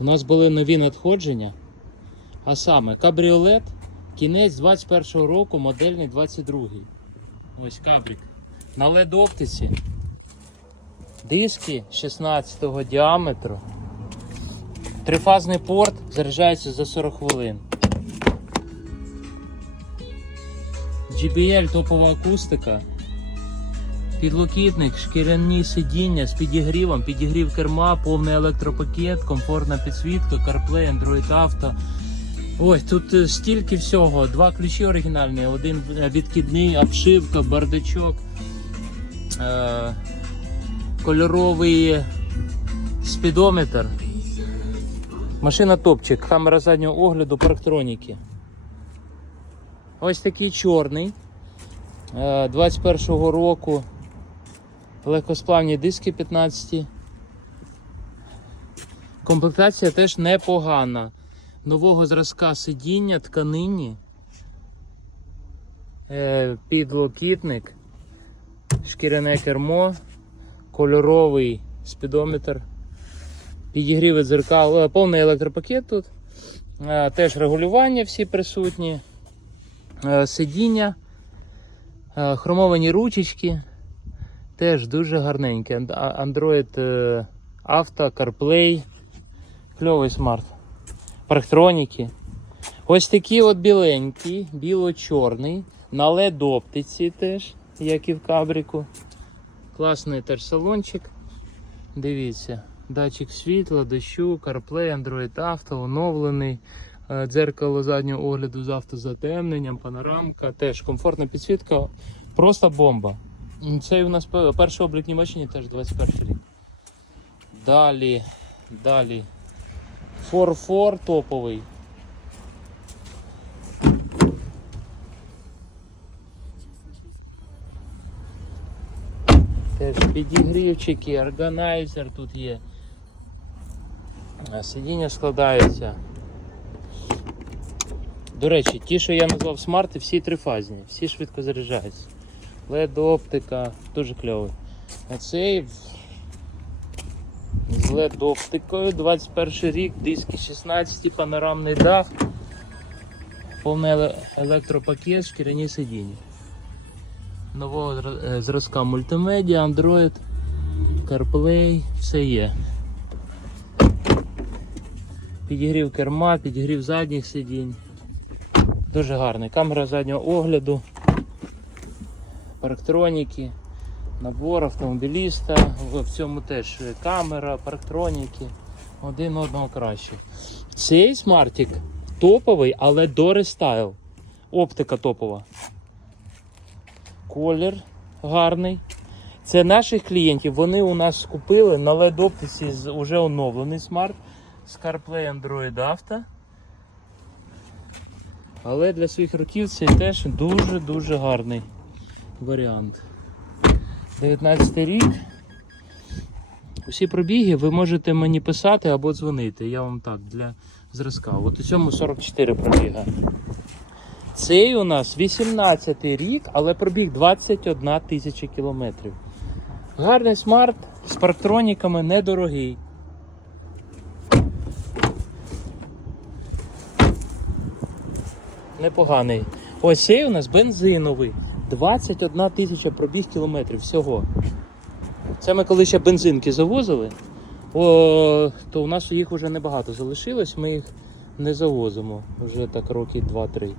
У нас були нові надходження. А саме кабріолет, кінець 21-го року, модельний 22-й. Ось кабрік. На LED оптиці. Диски 16-го діаметру. Трифазний порт заряджається за 40 хвилин. JBL топова акустика. Підлокітник, шкіряні сидіння з підігрівом, підігрів керма, повний електропакет, комфортна підсвітка, CarPlay, Android Auto. Ой, тут е, стільки всього. Два ключі оригінальні, один е, відкидний, обшивка, бардачок, е- кольоровий спідометр. Машина топчик, камера заднього огляду, парктроніки. Ось такий чорний. е, 21-го року. Легкосплавні диски 15. Комплектація теж непогана. Нового зразка сидіння, тканині. Е, Підлокітник, шкіряне кермо, кольоровий спідометр, підігріви дзеркал, е, повний електропакет тут. Е, Теж регулювання всі присутні. Сидіння, хромовані ручечки. Теж дуже а- Android е, Auto, CarPlay. Кльовий смарт. Парктроніки. Ось такі от біленькі, біло-чорний. На LED оптиці теж, як і в кабріку. Класний теж салончик. Дивіться. Датчик світла, дощу, CarPlay, Android Auto, оновлений. Е, Дзеркало заднього огляду з автозатемненням, панорамка, теж комфортна підсвітка. Просто бомба. Цей у нас перший облік Німеччині теж 21 рік. Далі, далі. Форфор топовий. Теж підігрівчики, органайзер тут є. Сидіння складається. До речі, ті, що я назвав смарти, всі трифазні, всі швидко заряджаються. LED оптика, дуже кльовий. А цей з LED оптикою 21 рік, диски 16, панорамний дах, повний електропакет, шкіряні сидіння. Нового е, зразка мультимедіа, Android, CarPlay, все є. Підігрів керма, підігрів задніх сидінь. Дуже гарний. Камера заднього огляду, парктроніки, набор автомобіліста. В цьому теж камера, парктроніки. Один одного краще. Цей смартик топовий, але до рестайл. Оптика топова. Колір гарний. Це наших клієнтів. Вони у нас купили на LED оптиці з уже оновлений смарт з CarPlay Android Auto. Але для своїх років це теж дуже-дуже гарний варіант. 19 рік. Усі пробіги ви можете мені писати або дзвонити. Я вам так для зразка. От у цьому 44 пробіга. Цей у нас 18 рік, але пробіг 21 тисяча кілометрів. Гарний смарт з парктроніками недорогий. Непоганий. Ось цей у нас бензиновий. 21 тисяча пробіг кілометрів всього. Це ми коли ще бензинки завозили, о, то у нас їх вже небагато залишилось, ми їх не завозимо вже так роки 2-3.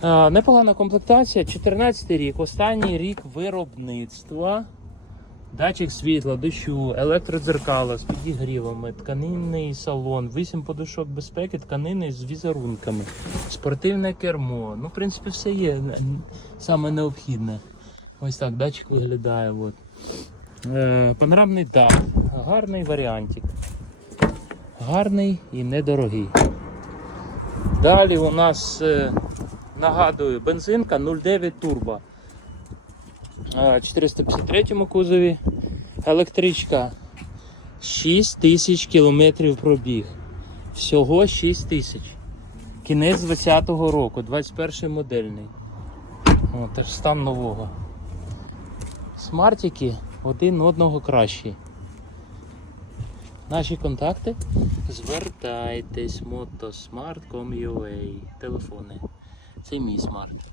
А, непогана комплектація, 14 рік, останній рік виробництва. Датчик світла, дощу, електродзеркала з підігрівами, тканинний салон, 8 подушок безпеки, тканини з візерунками, спортивне кермо. Ну, в принципі, все є саме необхідне. Ось так датчик виглядає. От. Е, панорамний дах. Гарний варіантик. Гарний і недорогий. Далі у нас, е, нагадую, бензинка 09 турбо. Е, 453 кузові. Електричка 6 тисяч кілометрів пробіг. Всього 6 тисяч. Кінець 20-го року, 21 модельний. О, теж стан нового. Смартики один одного кращі. Наші контакти. Звертайтесь, motosmart.com.ua. Телефони. Це мій смарт.